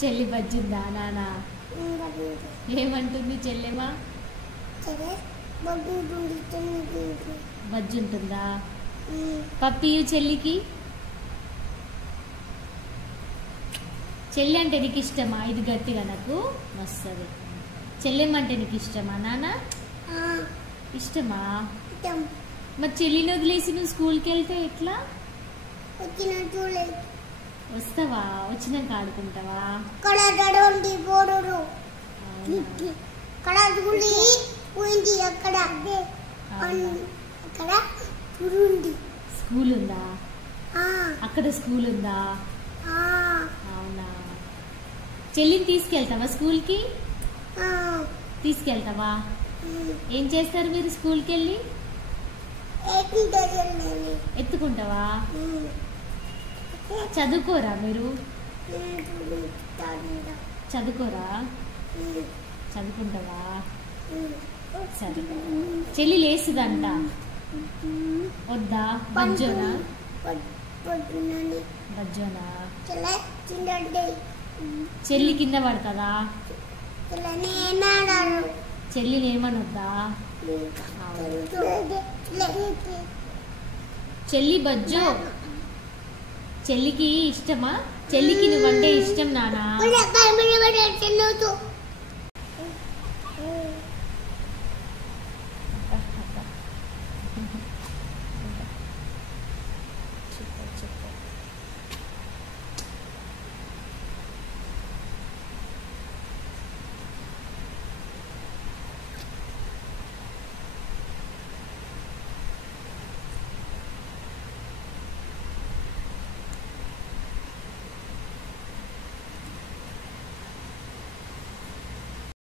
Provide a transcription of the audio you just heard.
చెల్లి బజ్జిందా నాన్న? ఏమంటుంది చెల్లెమా? బజ్జి ఉంటుందా? పప్పియు చెల్లికి. చెల్లి అంటే నీకు ఇష్టమా? ఇది గట్టిగా నాకు వస్తుంది. చెల్లెమ్మంటే నీకు ఇష్టమా నాన్న? ఇష్టమా? మరి చెల్లిని వదిలేసి నువ్వు స్కూల్కి వెళ్తే ఎట్లా? వస్తావా? వచ్చినాక ఆడుకుంటావా? స్కూల్ ఉందా అక్కడ? స్కూల్ ఉందా? అవునా. చెల్లిని తీసుకెళ్తావా స్కూల్కి? తీసుకెళ్తావా? ఏం చేస్తారు మీరు స్కూల్కి వెళ్ళి? ఎత్తుకుంటావా? చదువుకోరా మీరు? చదువుకోరా? చదువుకుంటావా? సరే. చెల్లి లేస్తుందంట వద్దా? బజ్జోనా? బజ్జోనా? చెల్లి కింద పడుతుందా? చెల్లిని ఏమనొద్దా? చెల్లి బజ్జో. చెల్లికి ఇష్టమా? చెల్లికి నువ్వంటే ఇష్టం నానా?